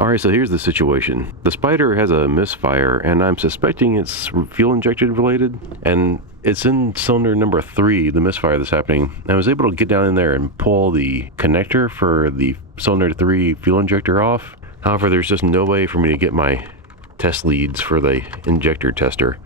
Alright, so here's the situation. The Spider has a misfire, and I'm suspecting it's fuel injected related, and it's in cylinder number 3, the misfire that's happening. I was able to get down in there and pull the connector for the cylinder 3 fuel injector off. However, there's just no way for me to get my test leads for the injector tester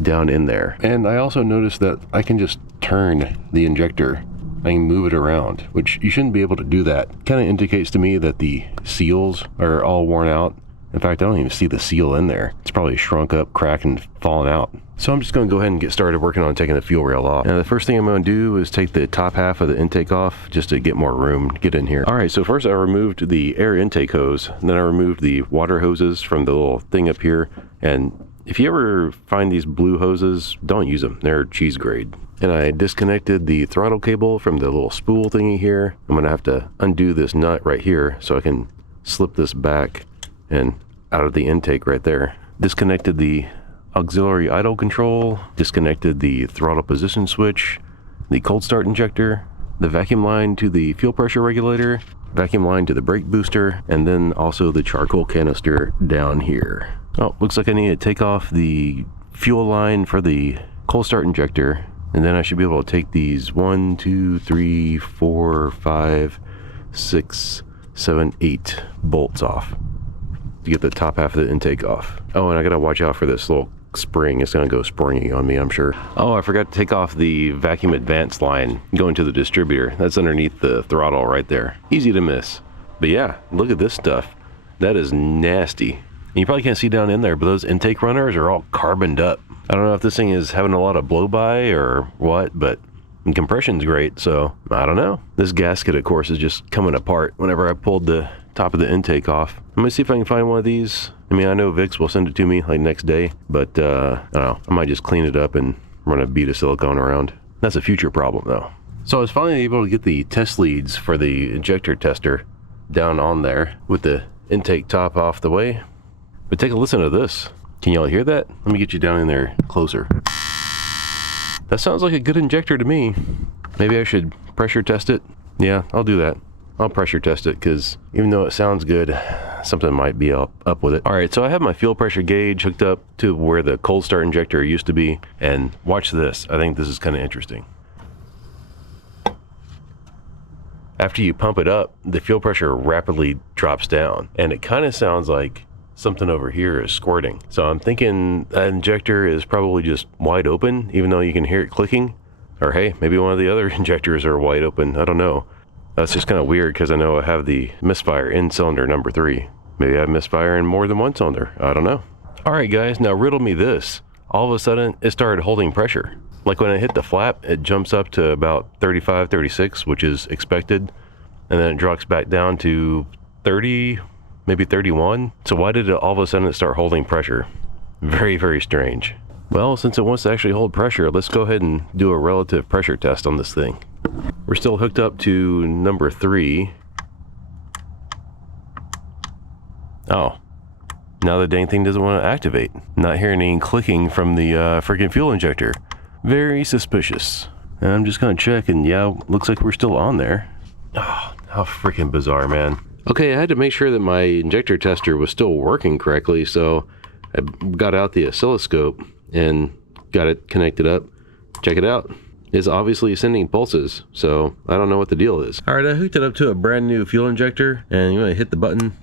down in there. And I also noticed that I can just turn the injector. I can move it around, which you shouldn't be able to do that. Kind of indicates to me that the seals are all worn out. In fact, I don't even see the seal in there. It's probably shrunk up, cracked, and fallen out. So I'm just going to go ahead and get started working on taking the fuel rail off. And the first thing I'm going to do is take the top half of the intake off just to get more room to get in here. All right, so first I removed the air intake hose. Then I removed the water hoses from the little thing up here. And if you ever find these blue hoses, don't use them. They're cheese grade. And I disconnected the throttle cable from the little spool thingy here. I'm gonna have to undo this nut right here so I can slip this back and out of the intake right there. Disconnected the auxiliary idle control, disconnected the throttle position switch, the cold start injector, the vacuum line to the fuel pressure regulator, vacuum line to the brake booster, and then also the charcoal canister down here. Oh, looks like I need to take off the fuel line for the cold start injector, and then I should be able to take these 1, 2, 3, 4, 5, 6, 7, 8 bolts off to get the top half of the intake off. Oh, and I gotta watch out for this little spring. It's gonna go springy on me, I'm sure. Oh, I forgot to take off the vacuum advance line going to the distributor. That's underneath the throttle right there. Easy to miss. But yeah, look at this stuff. That is nasty. And you probably can't see down in there, but those intake runners are all carboned up. I don't know if this thing is having a lot of blow by or what, but compression's great, so I don't know. This gasket, of course, is just coming apart whenever I pulled the top of the intake off. I'm gonna see if I can find one of these. I mean, I know Vicks will send it to me like next day, but I don't know. I might just clean it up and run a bead of silicone around. That's a future problem though. So I was finally able to get the test leads for the injector tester down on there with the intake top off the way. But take a listen to this. Can y'all hear that? Let me get you down in there closer. That sounds like a good injector to me. Maybe I should pressure test it. Yeah, I'll do that. I'll pressure test it because even though it sounds good, something might be up with it. All right, so I have my fuel pressure gauge hooked up to where the cold start injector used to be. And watch this. I think this is kind of interesting. After you pump it up, the fuel pressure rapidly drops down. And it kind of sounds like something over here is squirting. So I'm thinking that injector is probably just wide open, even though you can hear it clicking. Or hey, maybe one of the other injectors are wide open. I don't know. That's just kind of weird because I know I have the misfire in cylinder number 3. Maybe I have misfire in more than one cylinder. I don't know. All right, guys, now riddle me this. All of a sudden, it started holding pressure. Like when I hit the flap, it jumps up to about 35, 36, which is expected. And then it drops back down to 30, maybe 31. So why did it all of a sudden start holding pressure? Very, very strange. Well, since it wants to actually hold pressure, let's go ahead and do a relative pressure test on this thing. We're still hooked up to number 3. Oh, now the dang thing doesn't want to activate. Not hearing any clicking from the freaking fuel injector. Very suspicious. And I'm just gonna check, and yeah, looks like we're still on there. Oh, how freaking bizarre, man. Okay, I had to make sure that my injector tester was still working correctly, so I got out the oscilloscope and got it connected up. Check it out. It's obviously sending pulses, so I don't know what the deal is. All right, I hooked it up to a brand new fuel injector, and you're gonna hit the button.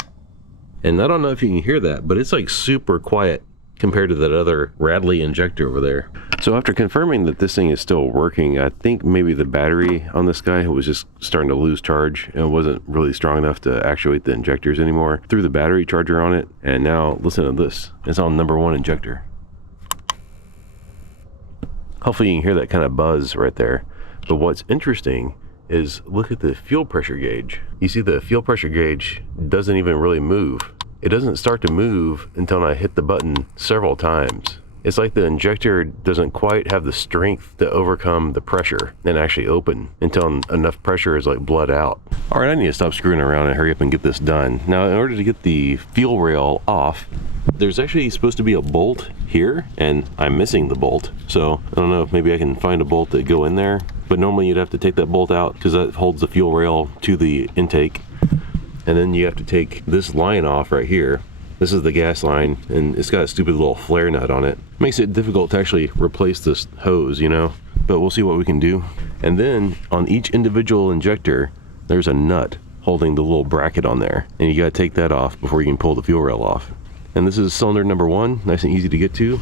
And I don't know if you can hear that, but it's like super quiet compared to that other rattly injector over there. So after confirming that this thing is still working, I think maybe the battery on this guy was just starting to lose charge and wasn't really strong enough to actuate the injectors anymore. Threw the battery charger on it, and now listen to this. It's on number 1 injector. Hopefully you can hear that kind of buzz right there. But what's interesting is look at the fuel pressure gauge. You see the fuel pressure gauge doesn't even really move. It doesn't start to move until I hit the button several times. It's like the injector doesn't quite have the strength to overcome the pressure and actually open until enough pressure is like bled out. All right, I need to stop screwing around and hurry up and get this done. Now, in order to get the fuel rail off, there's actually supposed to be a bolt here, and I'm missing the bolt. So I don't know if maybe I can find a bolt to go in there, but normally you'd have to take that bolt out because that holds the fuel rail to the intake. And and then you have to take this line off right here. This is the gas line, and it's got a stupid little flare nut on it. Makes it difficult to actually replace this hose, you know, but we'll see what we can do. And then on each individual injector, there's a nut holding the little bracket on there, and you gotta take that off before you can pull the fuel rail off. And this is cylinder number 1, nice and easy to get to.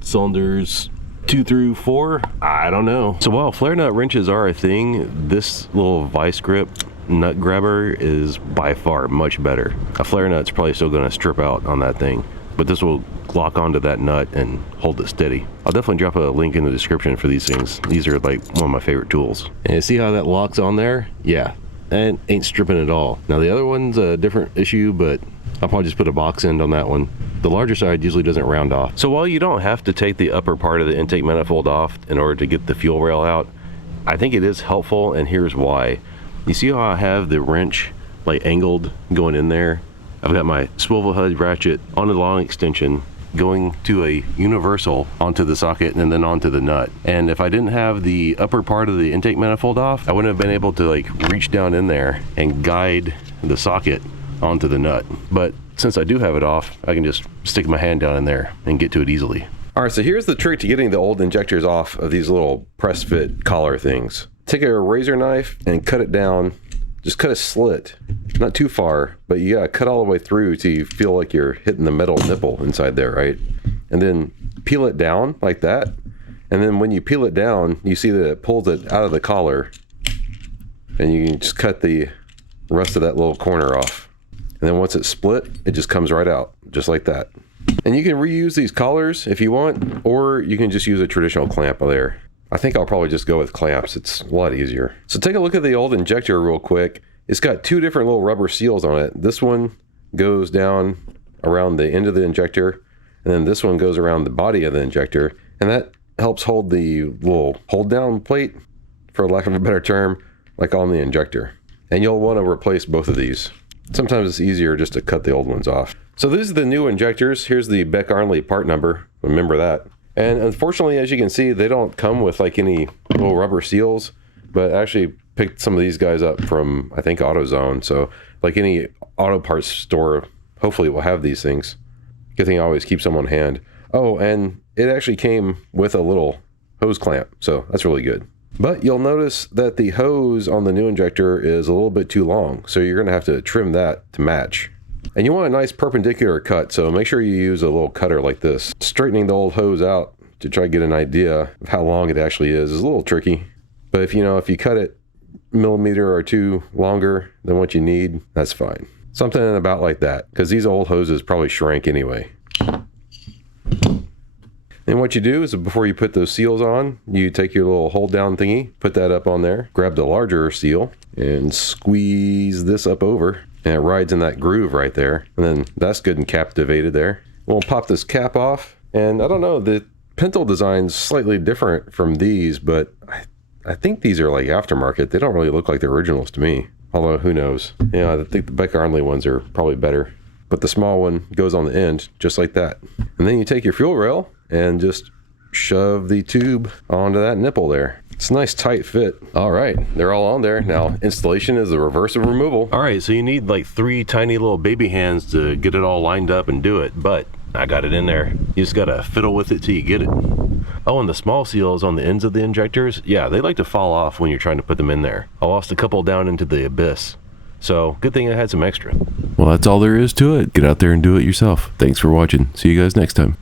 Cylinders 2 through 4, I don't know. So while flare nut wrenches are a thing, this little vice grip nut grabber is by far much better. A flare nut's probably still going to strip out on that thing, but this will lock onto that nut and hold it steady. I'll definitely drop a link in the description for these things. These are like one of my favorite tools. And see how that locks on there? Yeah, and ain't stripping at all. Now the other one's a different issue, but I'll probably just put a box end on that one. The larger side usually doesn't round off. So while you don't have to take the upper part of the intake manifold off in order to get the fuel rail out, I think it is helpful, and here's why. You see how I have the wrench like angled going in there? I've got my swivel head ratchet on a long extension going to a universal onto the socket and then onto the nut. And if I didn't have the upper part of the intake manifold off, I wouldn't have been able to like reach down in there and guide the socket onto the nut. But since I do have it off, I can just stick my hand down in there and get to it easily. All right, so here's the trick to getting the old injectors off of these little press fit collar things. Take a razor knife and cut it down. Just cut a slit, not too far, but you gotta cut all the way through till you feel like you're hitting the metal nipple inside there, right? And then peel it down like that. And then when you peel it down, you see that it pulls it out of the collar, and you can just cut the rest of that little corner off. And then once it's split, it just comes right out, just like that. And you can reuse these collars if you want, or you can just use a traditional clamp there. I think I'll probably just go with clamps. It's a lot easier. So take a look at the old injector real quick. It's got 2 different little rubber seals on it. This one goes down around the end of the injector, and then this one goes around the body of the injector. And that helps hold the little hold down plate, for lack of a better term, like on the injector. And you'll want to replace both of these. Sometimes it's easier just to cut the old ones off. So these are the new injectors. Here's the Beck-Arnley part number. Remember that. And unfortunately, as you can see, they don't come with like any little rubber seals, but I actually picked some of these guys up from, I think, AutoZone. So like any auto parts store, hopefully will have these things. Good thing I always keep some on hand. Oh, and it actually came with a little hose clamp, so that's really good. But you'll notice that the hose on the new injector is a little bit too long, so you're gonna have to trim that to match. And you want a nice perpendicular cut, so make sure you use a little cutter like this. Straightening the old hose out to try to get an idea of how long it actually is a little tricky. But if you cut it a millimeter or 2 longer than what you need, that's fine. Something about like that, because these old hoses probably shrank anyway. And what you do is before you put those seals on, you take your little hold down thingy, put that up on there, grab the larger seal and squeeze this up over, and it rides in that groove right there. And then that's good and captivated there. We'll pop this cap off, and I don't know, the pintle design's slightly different from these, but I think these are like aftermarket. They don't really look like the originals to me, although who knows. Yeah, I think the Beck-Arnley ones are probably better. But the small one goes on the end, just like that. And then you take your fuel rail and just shove the tube onto that nipple there. It's a nice tight fit. All right, they're all on there. Now, installation is the reverse of removal. All right, so you need like 3 tiny little baby hands to get it all lined up and do it, but I got it in there. You just gotta fiddle with it till you get it. Oh, and the small seals on the ends of the injectors, yeah, they like to fall off when you're trying to put them in there. I lost a couple down into the abyss. So, good thing I had some extra. Well, that's all there is to it. Get out there and do it yourself. Thanks for watching. See you guys next time.